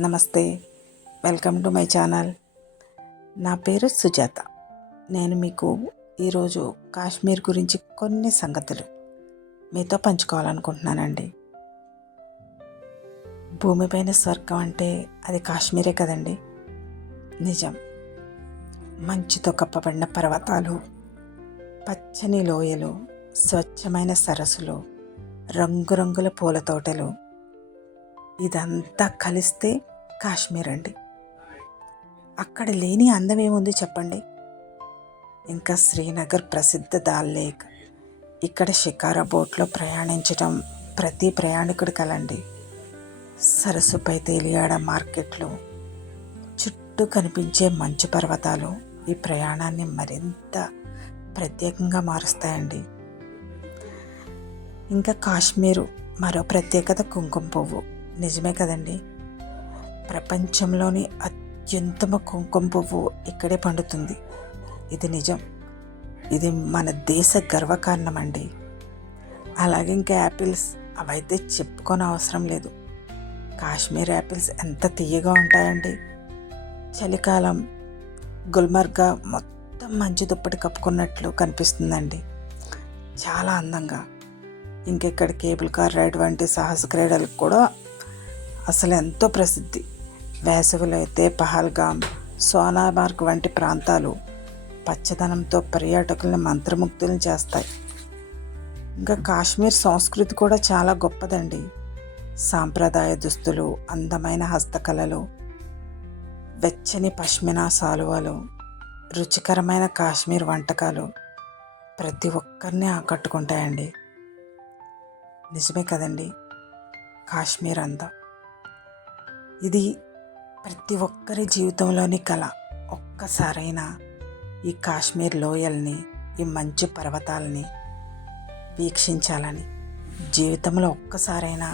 నమస్తే, welcome to my channel. నా పేరు సుజాత. నేను మీకు ఈరోజు కాశ్మీర్ గురించి కొన్ని సంగతులు మీతో పంచుకోవాలనుకుంటున్నానండి. భూమిపైన స్వర్గం అంటే అది కాశ్మీరే కదండి. నిజం. మంచుతో కప్పబడిన పర్వతాలు, పచ్చని లోయలు, స్వచ్ఛమైన సరస్సులు, రంగురంగుల పూల తోటలు, ఇదంతా కలిస్తే కాశ్మీర్ అండి. అక్కడ లేని అందం ఏముంది చెప్పండి. ఇంకా శ్రీనగర్ ప్రసిద్ధ దాల్ లేక్. ఇక్కడ షికారా బోట్లో ప్రయాణించడం ప్రతి ప్రయాణికుడి కలండి. సరస్సుపై తేలియాడ మార్కెట్లు, చుట్టూ కనిపించే మంచు పర్వతాలు ఈ ప్రయాణాన్ని మరింత ప్రత్యేకంగా మారుస్తాయండి. ఇంకా కాశ్మీరు మరో ప్రత్యేకత కుంకుమ పువ్వు. నిజమే కదండి. ప్రపంచంలోని అత్యుత్తమ కుంకుమ పువ్వు ఇక్కడే పండుతుంది. ఇది నిజం. ఇది మన దేశ గర్వకారణం అండి. అలాగే ఇంకా యాపిల్స్, అవైతే చెప్పుకొని అవసరం లేదు. కాశ్మీర్ యాపిల్స్ ఎంత తీయగా ఉంటాయండి. చలికాలం గుల్మర్గా మొత్తం మంచు దుప్పటి కప్పుకున్నట్లు కనిపిస్తుందండి, చాలా అందంగా. ఇంకెక్కడ కేబుల్ కార్ రైడ్ వంటి సాహస క్రీడలకు కూడా అసలు ఎంతో ప్రసిద్ధి. వేసవిలో అయితే పహల్గామ్, సోనామార్గ్ వంటి ప్రాంతాలు పచ్చదనంతో పర్యాటకుల్ని మంత్రముగ్ధులను చేస్తాయి. ఇంకా కాశ్మీర్ సంస్కృతి కూడా చాలా గొప్పదండి. సాంప్రదాయ దుస్తులు, అందమైన హస్తకళలు, వెచ్చని పష్మినా శాలువాలు, రుచికరమైన కాశ్మీర్ వంటకాలు ప్రతి ఒక్కరిని ఆకట్టుకుంటాయండి. నిజమే కదండి. కాశ్మీర్ అందం ఇది ప్రతి ఒక్కరి జీవితంలోని కళ. ఒక్కసారైనా ఈ కాశ్మీర్ లోయల్ని, ఈ మంచు పర్వతాలని వీక్షించాలని, జీవితంలో ఒక్కసారైనా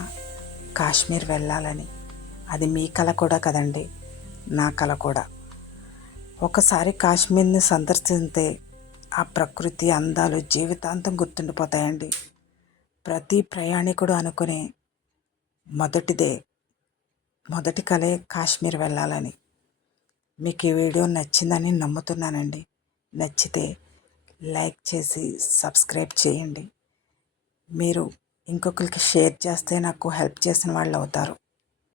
కాశ్మీర్ వెళ్ళాలని, అది మీ కళ కూడా కదండి, నా కళ కూడా. ఒకసారి కాశ్మీర్ని సందర్శిస్తే ఆ ప్రకృతి అందాలు జీవితాంతం గుర్తుండిపోతాయండి. ప్రతి ప్రయాణికుడు అనుకునే మొదటి కలే కాశ్మీర్ వెళ్ళాలని. మీకు ఈ వీడియో నచ్చిందని నమ్ముతున్నానండి. నచ్చితే లైక్ చేసి సబ్స్క్రైబ్ చేయండి. మీరు ఇంకొకరికి షేర్ చేస్తే నాకు హెల్ప్ చేసిన వాళ్ళు అవుతారు.